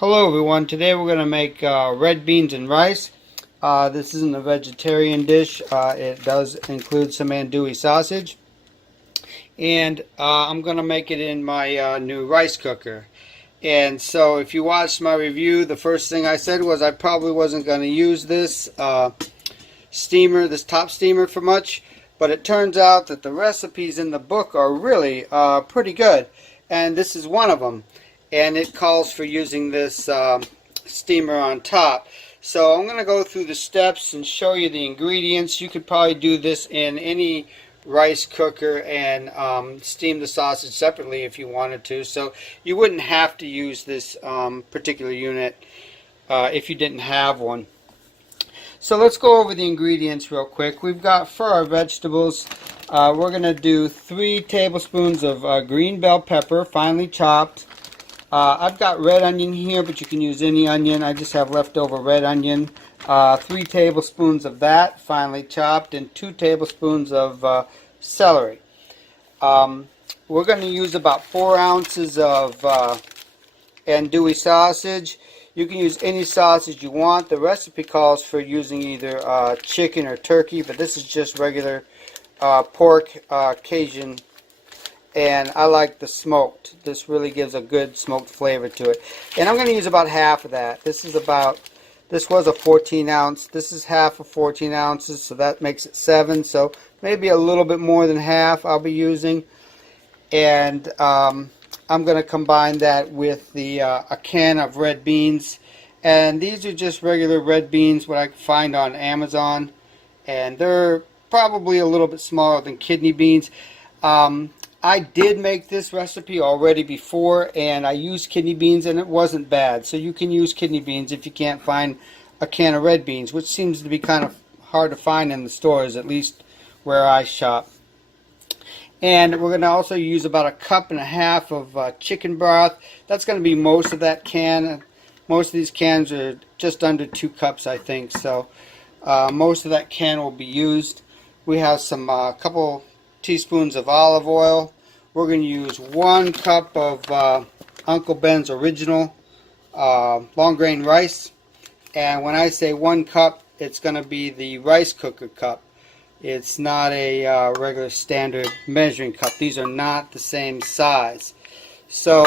Hello everyone, today we're going to make red beans and rice. This isn't a vegetarian dish. It does include some andouille sausage. And I'm going to make it in my new rice cooker. And so if you watched my review, the first thing I said was I probably wasn't going to use this steamer, this top steamer for much. But it turns out that the recipes in the book are really pretty good. And this is one of them. And it calls for using this steamer on top. So I'm going to go through the steps and show you the ingredients. You could probably do this in any rice cooker and steam the sausage separately if you wanted to. So you wouldn't have to use this particular unit if you didn't have one. So let's go over the ingredients real quick. We've got, for our vegetables, we're going to do 3 tablespoons of green bell pepper, finely chopped. I've got red onion here, but you can use any onion. I just have leftover red onion. 3 tablespoons of that, finely chopped, and 2 tablespoons of celery. We're going to use about 4 ounces of andouille sausage. You can use any sausage you want. The recipe calls for using either chicken or turkey, but this is just regular pork, Cajun. And I like the smoked. This really gives a good smoked flavor to it. And I'm going to use about half of that. This was a 14 ounce. This is half of 14 ounces, so that makes it 7. So maybe a little bit more than half I'll be using. And I'm going to combine that with the a can of red beans. And these are just regular red beans, what I find on Amazon. And they're probably a little bit smaller than kidney beans. I did make this recipe already before, and I used kidney beans, and it wasn't bad. So you can use kidney beans if you can't find a can of red beans, which seems to be kind of hard to find in the stores, at least where I shop. And we're going to also use about 1.5 cups of chicken broth. That's going to be most of that can. Most of these cans are just under 2 cups, I think. So most of that can will be used. We have some couple teaspoons of olive oil. We're going to use 1 cup of Uncle Ben's original long grain rice. And when I say 1 cup, it's going to be the rice cooker cup. It's not a regular standard measuring cup. These are not the same size. So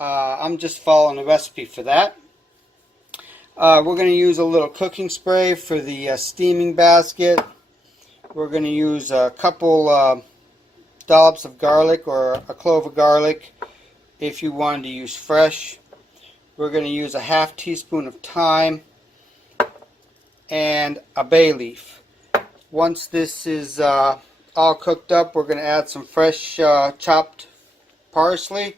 I'm just following the recipe for that. We're going to use a little cooking spray for the steaming basket. We're going to use a couple dollops of garlic or a clove of garlic if you wanted to use fresh. We're going to use a 1/2 teaspoon of thyme and a bay leaf. Once this is all cooked up, we're going to add some fresh chopped parsley,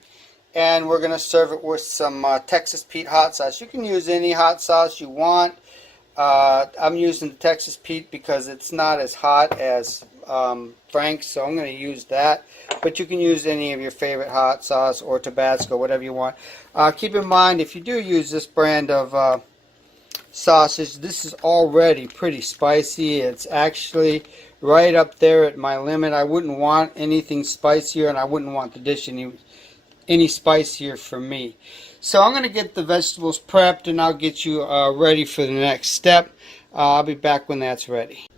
and we're going to serve it with some Texas Pete hot sauce. You can use any hot sauce you want. I'm using the Texas Pete because it's not as hot as Frank's, so I'm going to use that. But you can use any of your favorite hot sauce or Tabasco, whatever you want. Keep in mind, if you do use this brand of sausage, this is already pretty spicy. It's actually right up there at my limit. I wouldn't want anything spicier, and I wouldn't want the dish any spicier for me. So I'm going to get the vegetables prepped, and I'll get you ready for the next step. I'll be back when that's ready.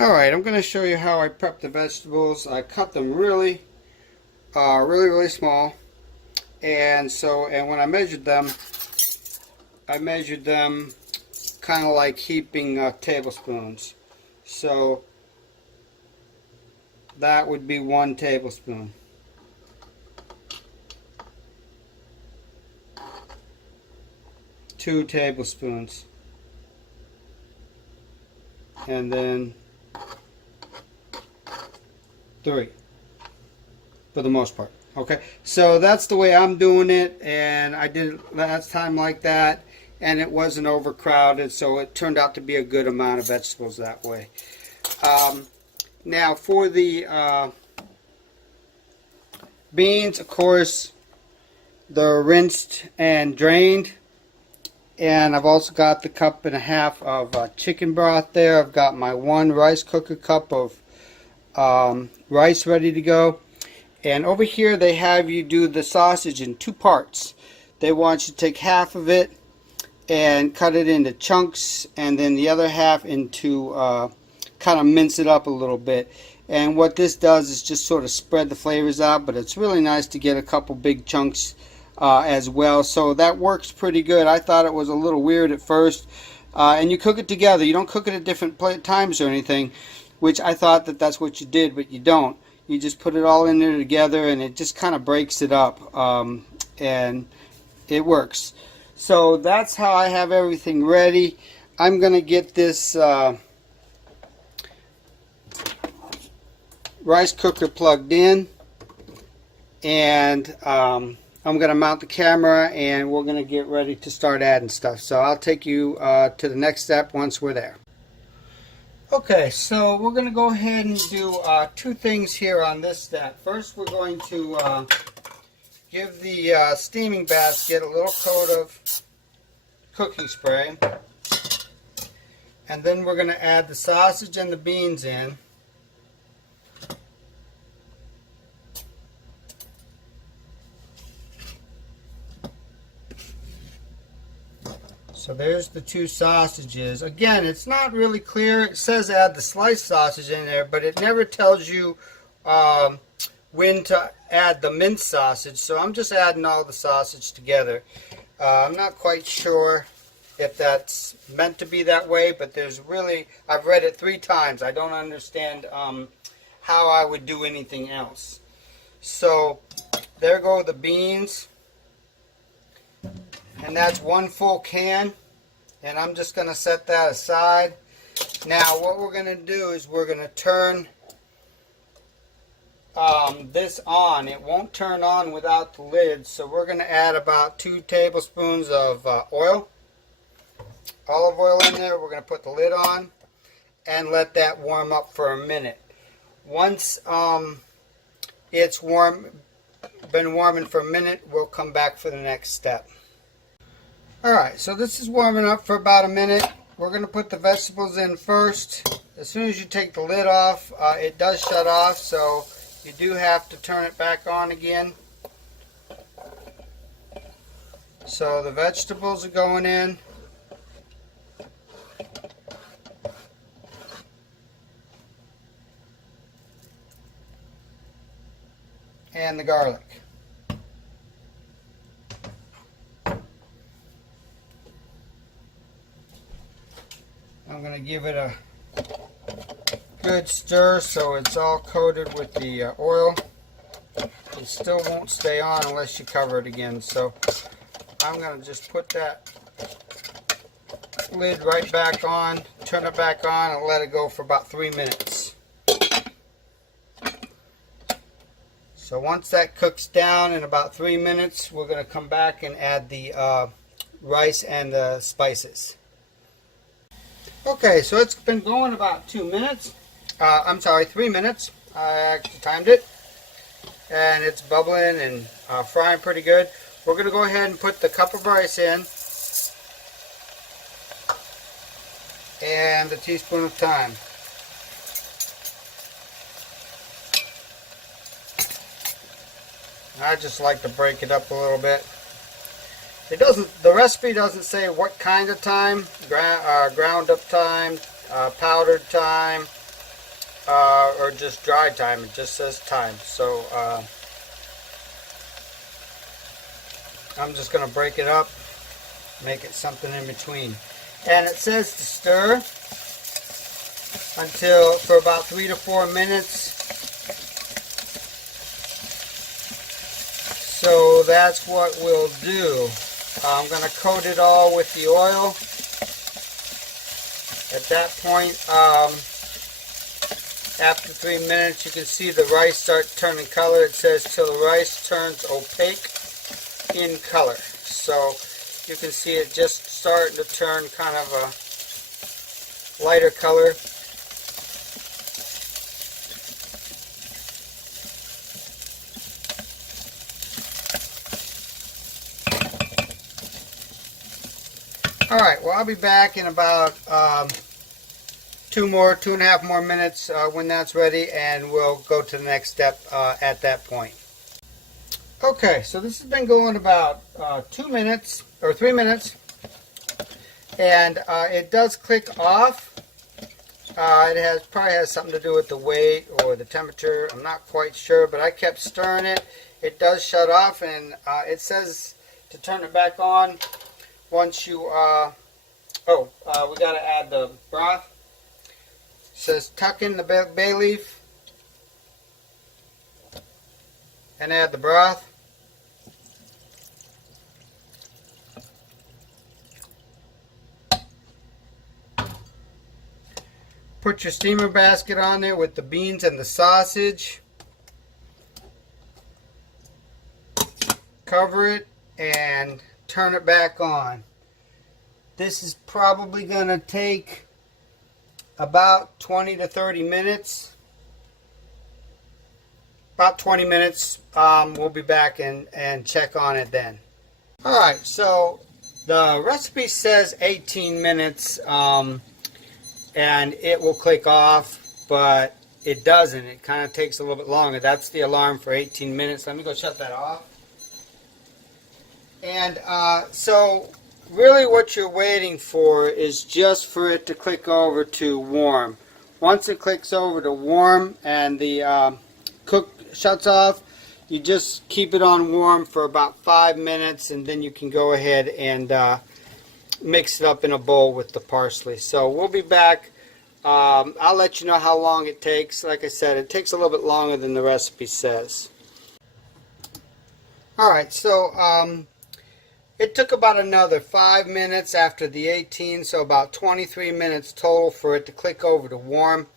Alright, I'm going to show you how I prep the vegetables. I cut them really small. And when I measured them kind of like heaping tablespoons. So that would be 1 tablespoon. 2 tablespoons, and then 3 for the most part. Okay, so that's the way I'm doing it, and I did it last time like that, and it wasn't overcrowded, so it turned out to be a good amount of vegetables that way. Now for the beans, of course, they're rinsed and drained. And I've also got the 1.5 cups of chicken broth there. I've got my 1 rice cooker cup of rice ready to go. And over here they have you do the sausage in 2 parts. they want you to take half of it and cut it into chunks, and then the other half into kind of mince it up a little bit. And what this does is just sort of spread the flavors out, but it's really nice to get a couple big chunks as well. So that works pretty good. I thought it was a little weird at first. And you cook it together. You don't cook it at different times or anything, which I thought that that's what you did, but you don't. You just put it all in there together, and it just kind of breaks it up, and it works. So that's how I have everything ready. I'm going to get this rice cooker plugged in, and I'm going to mount the camera, and we're going to get ready to start adding stuff. So I'll take you to the next step once we're there. Okay, so we're going to go ahead and do two things here on this step. First, we're going to give the steaming basket a little coat of cooking spray, and then we're going to add the sausage and the beans in. So there's the two sausages. Again, it's not really clear. It says add the sliced sausage in there, but it never tells you when to add the minced sausage. So I'm just adding all the sausage together. I'm not quite sure if that's meant to be that way, but there's really, I've read it 3 times. I don't understand how I would do anything else. So there go the beans. And that's 1 full can, and I'm just going to set that aside. Now what we're going to do is we're going to turn this on. It won't turn on without the lid, so we're going to add about 2 tablespoons of olive oil in there. We're going to put the lid on and let that warm up for a minute. Once it's been warming for a minute, we'll come back for the next step. Alright, so this is warming up for about a minute. We're going to put the vegetables in first. As soon as you take the lid off, it does shut off, so you do have to turn it back on again. So the vegetables are going in. And the garlic. I'm going to give it a good stir so it's all coated with the oil. It still won't stay on unless you cover it again. So I'm going to just put that lid right back on, turn it back on, and let it go for about 3 minutes. So once that cooks down in about 3 minutes, we're going to come back and add the rice and the spices. Okay, so it's been going about 2 minutes. I'm sorry, 3 minutes. I actually timed it. And it's bubbling and frying pretty good. We're going to go ahead and put the cup of rice in. And a teaspoon of thyme. I just like to break it up a little bit. It doesn't. The recipe doesn't say what kind of thyme, ground up thyme, powdered thyme, or just dried thyme. It just says thyme. So I'm just going to break it up, make it something in between. And it says to stir for about 3 to 4 minutes. So that's what we'll do. I'm going to coat it all with the oil. At that point, after 3 minutes, you can see the rice start turning color. It says till the rice turns opaque in color. So you can see it just starting to turn kind of a lighter color. Alright, well I'll be back in about 2.5 more minutes when that's ready, and we'll go to the next step at that point. Okay, so this has been going about 2 minutes or 3 minutes, and it does click off. Probably has something to do with the weight or the temperature. I'm not quite sure, but I kept stirring it. It does shut off, and it says to turn it back on once you. We got to add the broth. It says tuck in the bay leaf and add the broth. Put your steamer basket on there with the beans and the sausage. Cover it and turn it back on. This is probably going to take about 20 to 30 minutes. About 20 minutes. We'll be back and check on it then. Alright, so the recipe says 18 minutes. And it will click off, but it doesn't. It kind of takes a little bit longer. That's the alarm for 18 minutes. Let me go shut that off. And so really what you're waiting for is just for it to click over to warm. Once it clicks over to warm and the cook shuts off, you just keep it on warm for about 5 minutes, and then you can go ahead and mix it up in a bowl with the parsley. So we'll be back. I'll let you know how long it takes. Like I said, it takes a little bit longer than the recipe says. Alright, so it took about another 5 minutes after the 18, so about 23 minutes total for it to click over to warm.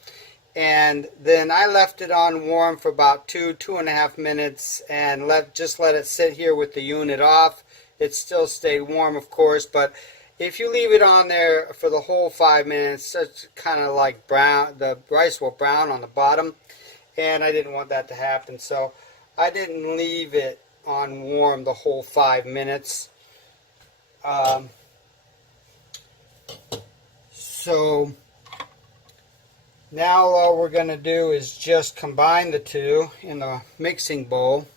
And then I left it on warm for about 2.5 minutes and just let it sit here with the unit off. It still stayed warm, of course, but if you leave it on there for the whole 5 minutes, it's kind of like brown. The rice will brown on the bottom, and I didn't want that to happen, so I didn't leave it on warm the whole 5 minutes. So now all we're going to do is just combine the two in a mixing bowl.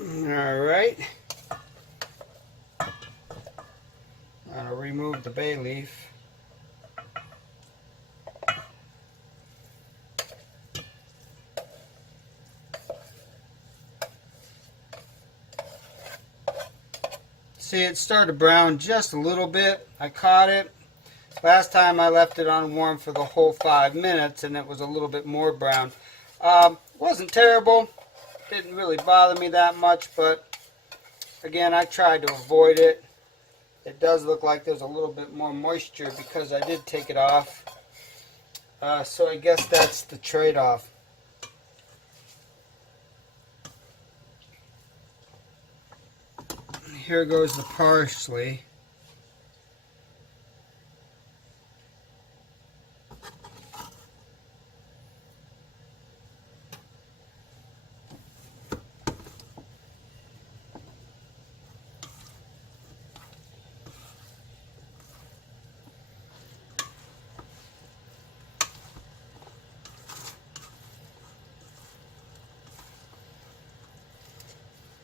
Alright, I'm going to remove the bay leaf. See, it started to brown just a little bit. I caught it. Last time I left it on warm for the whole 5 minutes, and it was a little bit more brown. Wasn't terrible. Didn't really bother me that much, but again, I tried to avoid it. It does look like there's a little bit more moisture because I did take it off. So I guess that's the trade-off. Here goes the parsley.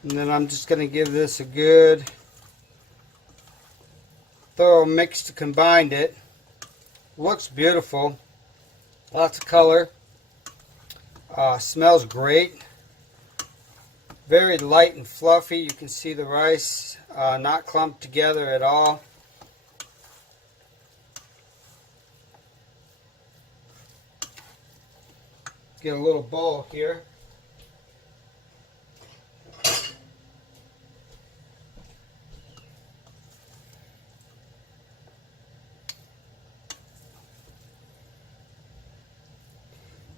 And then I'm just going to give this a good thorough mix to combine it. Looks beautiful. Lots of color. Smells great. Very light and fluffy. You can see the rice not clumped together at all. Get a little bowl here.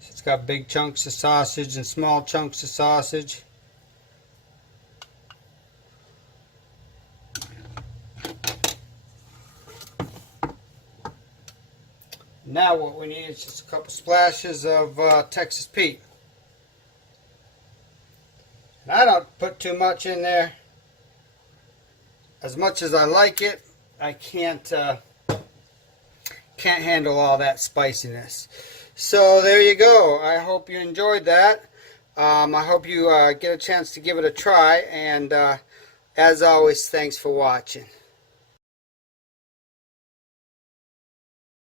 It's got big chunks of sausage and small chunks of sausage. Now what we need is just a couple splashes of Texas Pete. And I don't put too much in there. As much as I like it, I can't handle all that spiciness. So there you go. I hope you enjoyed that. I hope you get a chance to give it a try. And as always, thanks for watching.